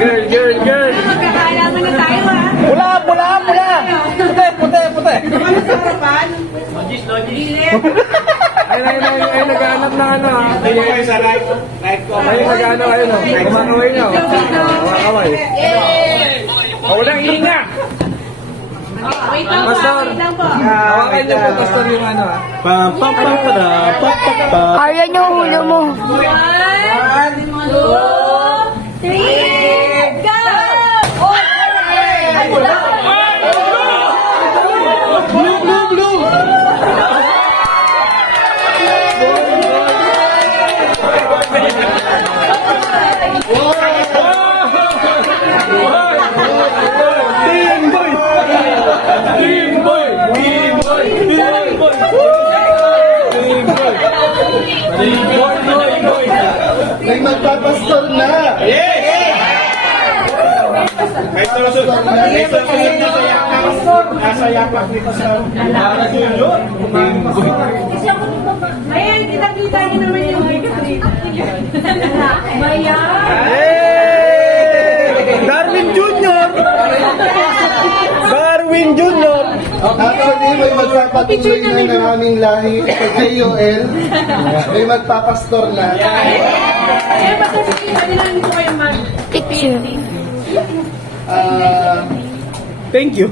Girl. Magkakaalaman na tayo, ha? Pula. Puti. Ay, naghahanap na ano, ha? Ay, naghahanap, ayun, oh. Kumakaway na, oh. Kumakaway. Walang hinga. Wait lang po, Pastor. wait lang po. Hawakan niyo po, Pastor, yung ano, ha? Ayan yung ulo mo. 1, 2, 3, go! Blue. May magpapastor na! May susunod na nasa yapak ni Pastor. Ayan, kita-kita niyo naman yung victory. Bayan! Darwin Jr. Actually, may magpapatuloy na ng aming lahi kay Joel. May magpapastor na. Ayan, pagkakita nila dito kayo mag- Picture. Ah, Thank you.